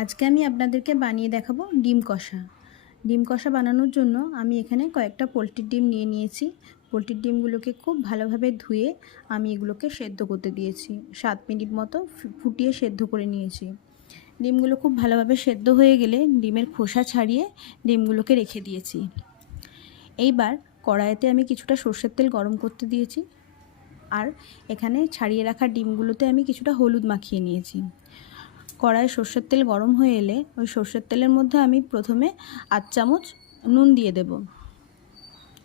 আজকে আমি আপনাদেরকে বানিয়ে দেখাবো ডিম কষা। ডিম কষা বানানোর জন্য আমি এখানে কয়েকটা পোলট্রির ডিম নিয়ে নিয়েছি। পোলট্রির ডিমগুলোকে খুব ভালোভাবে ধুয়ে আমি এগুলোকে সেদ্ধ করতে দিয়েছি। 7 মিনিট মতো ফুটিয়ে সেদ্ধ করে নিয়েছি। ডিমগুলো খুব ভালোভাবে সেদ্ধ হয়ে গেলে ডিমের খোসা ছাড়িয়ে ডিমগুলোকে রেখে দিয়েছি। এইবার কড়াইতে আমি কিছুটা সর্ষের তেল গরম করতে দিয়েছি, আর এখানে ছাড়িয়ে রাখা ডিমগুলোতে আমি কিছুটা হলুদ মাখিয়ে নিয়েছি। কড়াইয়ে সর্ষের তেল গরম হয়ে এলে ওই সর্ষের তেলের মধ্যে আমি প্রথমে 8 চামচ নুন দিয়ে দেব।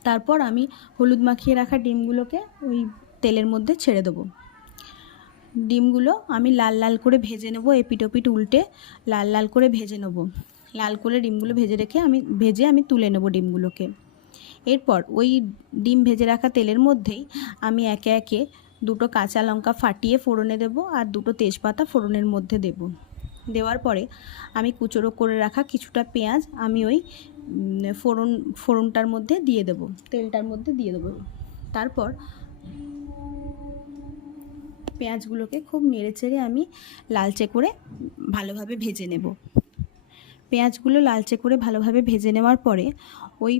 তারপর আমি হলুদ মাখিয়ে রাখা ডিমগুলোকে ওই তেলের মধ্যে ছেড়ে দেবো। ডিমগুলো আমি লাল লাল করে ভেজে নেব, এপিট ওপিট উল্টে লাল লাল করে ভেজে নেব। লাল করে ডিমগুলো ভেজে আমি তুলে নেব ডিমগুলোকে। এরপর ওই ডিম ভেজে রাখা তেলের মধ্যেই আমি একে একে 2টো কাঁচা লঙ্কা ফাটিয়ে ফোড়নে দেব, আর 2টো তেজপাতা ফোড়নের মধ্যে দেব। দেওয়ার পরে আমি কুচোরো করে রাখা কিছুটা পেঁয়াজ আমি ওই ফোড়নটার মধ্যে দিয়ে দেব, তেলটার মধ্যে দিয়ে দেব। তারপর পেঁয়াজগুলোকে খুব নেড়েচেড়ে আমি লালচে করে ভালোভাবে ভেজে নেব। পেঁয়াজগুলো লালচে করে ভালোভাবে ভেজে নেওয়ার পরে ওই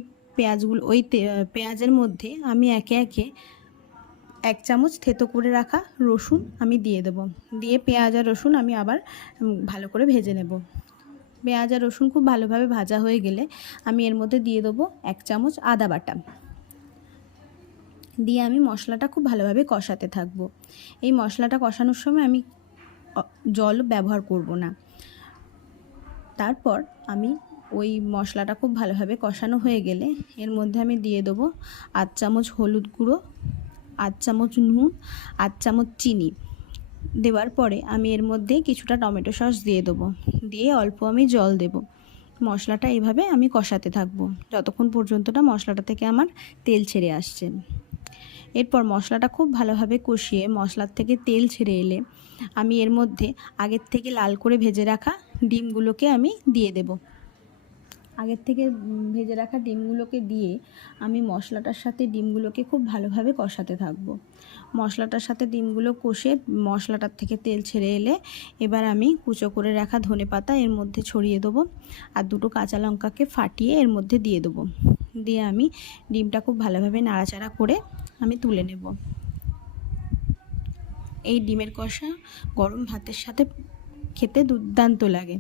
পেঁয়াজের মধ্যে আমি একে একে 1 চামচ থেতো করে রাখা রসুন আমি দিয়ে দেব। দিয়ে পেঁয়াজ আর রসুন আমি আবার ভালো করে ভেজে নেব। পেঁয়াজ আর রসুন খুব ভালোভাবে ভাজা হয়ে গেলে আমি এর মধ্যে দিয়ে দেবো 1 চামচ আদা বাটা। দিয়ে আমি মশলাটা খুব ভালোভাবে কষাতে থাকব। এই মশলাটা কষানোর সময় আমি জল ব্যবহার করব না। তারপর আমি ওই মশলাটা খুব ভালোভাবে কষানো হয়ে গেলে এর মধ্যে আমি দিয়ে দেবো 8 চামচ হলুদ গুঁড়ো, 8 চামচ নুন, 8 চামচ চিনি। দেওয়ার পরে আমি এর মধ্যে কিছুটা টমেটো সস দিয়ে দেবো। দিয়ে অল্প আমি জল দেব। মশলাটা এইভাবে আমি কষাতে থাকবো যতক্ষণ পর্যন্ত না মশলাটা থেকে আমার তেল ছেড়ে আসছে। এরপর মশলাটা খুব ভালোভাবে কষিয়ে মশলার থেকে তেল ছেড়ে এলে আমি এর মধ্যে আগের থেকে লাল করে ভেজে রাখা ডিমগুলোকে আমি দিয়ে দেব। আগের থেকে ভেজে রাখা ডিমগুলোকে দিয়ে আমি মশলাটার সাথে ডিমগুলোকে খুব ভালোভাবে কষাতে থাকবো। মশলাটার সাথে ডিমগুলো কষে মশলাটার থেকে তেল ছেড়ে এলে এবার আমি কুচো করে রাখা ধনেপাতা এর মধ্যে ছড়িয়ে দেবো, আর 2টো কাঁচা লঙ্কাকে ফাটিয়ে এর মধ্যে দিয়ে দেবো। দিয়ে আমি ডিমটা খুব ভালোভাবে নাড়াচাড়া করে আমি তুলে নেব। এই ডিমের কষা গরম ভাতের সাথে খেতে দুর্দান্ত লাগে।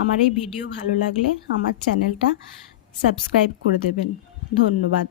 আমার এই ভিডিও ভালো লাগলে আমার চ্যানেলটা সাবস্ক্রাইব করে দেবেন। ধন্যবাদ।